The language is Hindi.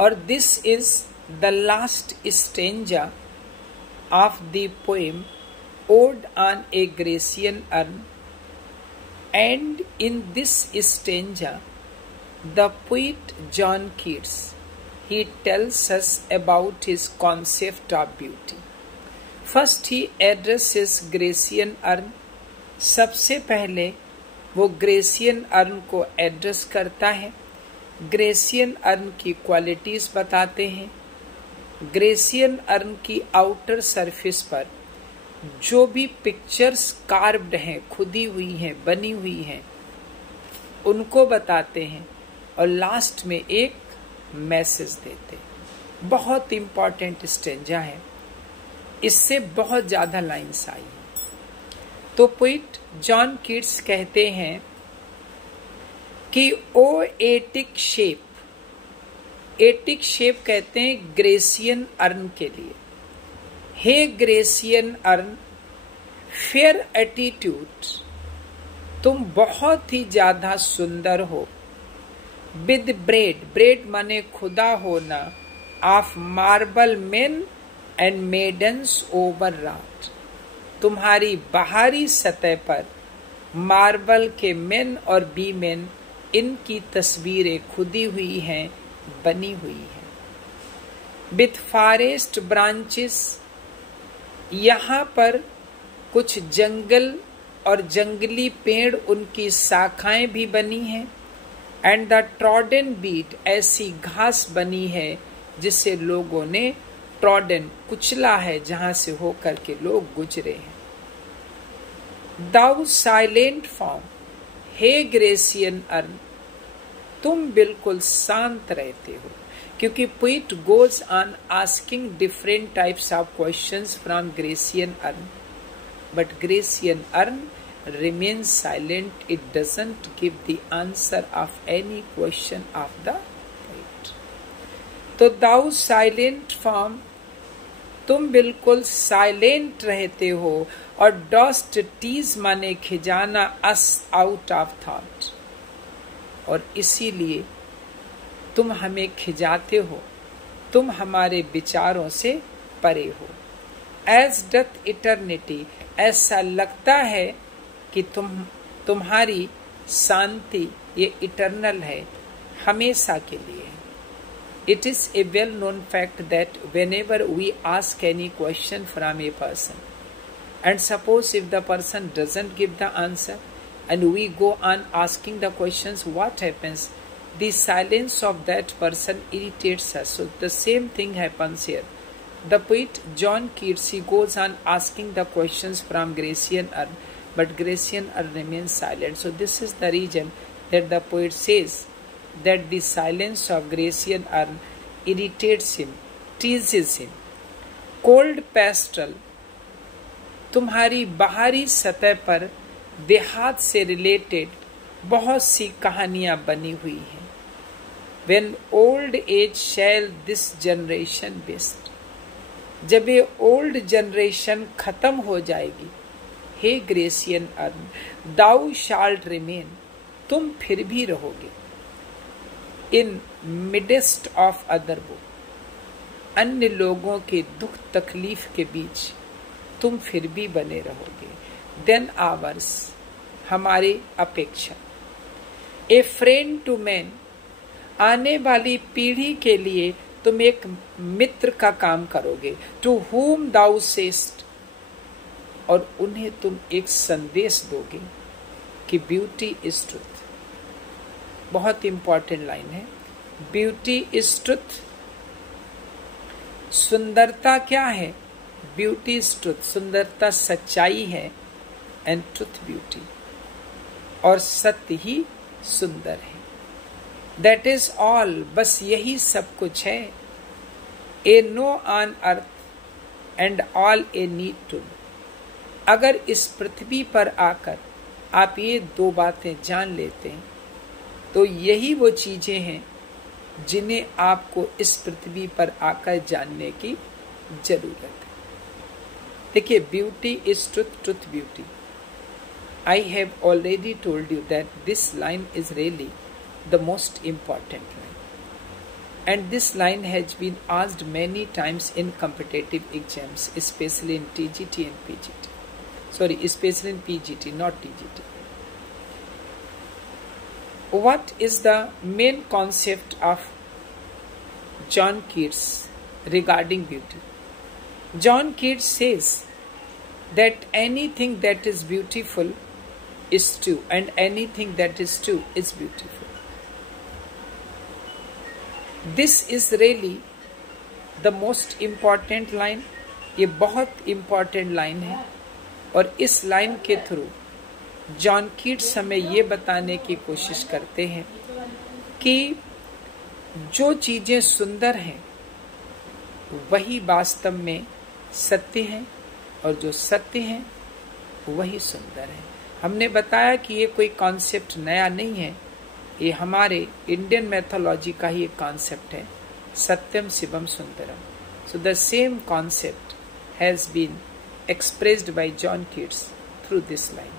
और this is the last stanza of the poem Ode on a Grecian Urn, and in this stanza the poet John Keats, he tells us about his concept of beauty. First he addresses Grecian urn. सबसे पहले वो ग्रेसियन अर्न को एड्रेस करता है, ग्रेसियन अर्न की क्वालिटीज बताते हैं, ग्रेसियन अर्न की आउटर सरफेस पर जो भी पिक्चर्स कार्व्ड हैं, खुदी हुई हैं, बनी हुई हैं, उनको बताते हैं और लास्ट में एक मैसेज देते हैं। बहुत इंपॉर्टेंट स्टेंजा है, इससे बहुत ज्यादा लाइन्स आई हैं। तो पोइट जॉन कीट्स कहते हैं कि ओ एटिक शेप, एटिक शेप कहते हैं ग्रेसियन अर्न के लिए। हे ग्रेसियन अर्न, फेयर एटीट्यूड, तुम बहुत ही ज्यादा सुंदर हो। विद ब्रेड, ब्रेड माने खुदा होना, of marble main and maidens over रात, तुम्हारी बाहरी सतह पर मार्बल के मेन और बी मेन, इनकी तस्वीरें खुदी हुई हैं, बनी हुई है। विथ फॉरेस्ट ब्रांचेस, यहाँ पर कुछ जंगल और जंगली पेड़, उनकी शाखाएं भी बनी हैं। एंड द ट्रॉडन बीट, ऐसी घास बनी है जिसे लोगों ने ट्रॉडन, कुचला है, जहां से होकर के लोग गुजरे हैं। दाउ साइलेंट फॉर्म, हे ग्रेसियन अर्न, तुम बिल्कुल शांत रहते हो, क्योंकि poet goes on asking different types of questions from Grecian earn, but Grecian earn remains silent. It doesn't give the answer of any question of the poet. तो दाउ साइलेंट फॉर्म, तुम बिल्कुल साइलेंट रहते हो, और डस्ट टीज माने खिजाना अस आउट ऑफ थॉट, और इसीलिए तुम हमें खिजाते हो, तुम हमारे विचारों से परे हो। एज डथ इटर्निटी, ऐसा लगता है कि तुम्हारी शांति ये इटर्नल है, हमेशा के लिए। It is a well known fact that whenever we ask any question from a person, and suppose if the person doesn't give the answer and we go on asking the questions, what happens? The silence of that person irritates us. So the same thing happens here. The poet John Keats, he goes on asking the questions from Grecian urn, but Grecian urn remains silent. So this is the reason that the poet says that the silence of Grecian urn irritates him, teases him. Cold pastoral, तुम्हारी बाहरी सतह पर देहात से रिलेटेड बहुत सी कहानियां बनी हुई हैं। When old age shall this generation waste, जब ये ओल्ड जनरेशन खत्म हो जाएगी, हे ग्रेसियन अर्न, दाउ शाल्ट रिमेन, तुम फिर भी रहोगे। इन मिडेस्ट ऑफ अदर बुक, अन्य लोगों के दुख तकलीफ के बीच तुम फिर भी बने रहोगे। देन आवर्स, हमारी अपेक्षा। ए फ्रेंड टू मैन, आने वाली पीढ़ी के लिए तुम एक मित्र का काम करोगे। टू हुम दाउ सेस्ट, और उन्हें तुम एक संदेश दोगे कि ब्यूटी इज ट्रुथ। बहुत इंपॉर्टेंट लाइन है, ब्यूटी इज ट्रुथ। सुंदरता क्या है? ब्यूटी इज ट्रुथ, सुंदरता सच्चाई है, एंड ट्रुथ ब्यूटी, और सत्य ही सुंदर है। दैट इज ऑल, बस यही सब कुछ है। Ye know on earth and all ye need to, अगर इस पृथ्वी पर आकर आप ये दो बातें जान लेते हैं, तो यही वो चीजें हैं जिन्हें आपको इस पृथ्वी पर आकर जानने की जरूरत है। देखिए, beauty is truth, truth beauty. I have already told you that this line is really the most important line. and this line has been asked many times in competitive exams, especially in TGT and PGT. Sorry, especially in PGT, not TGT. What is the main concept of John Keats regarding beauty? John Keats says that anything that is beautiful is true, and anything that is true is beautiful. This is really the most important line. ये बहुत important line है, और इस line के थ्रू जॉन कीट्स हमें ये बताने की कोशिश करते हैं कि जो चीजें सुंदर हैं वही वास्तव में सत्य हैं, और जो सत्य हैं वही सुंदर है। हमने बताया कि ये कोई कॉन्सेप्ट नया नहीं है, ये हमारे इंडियन मैथोलॉजी का ही एक कॉन्सेप्ट है, सत्यम शिवम सुंदरम। So the same concept has been expressed by John Keats through this line.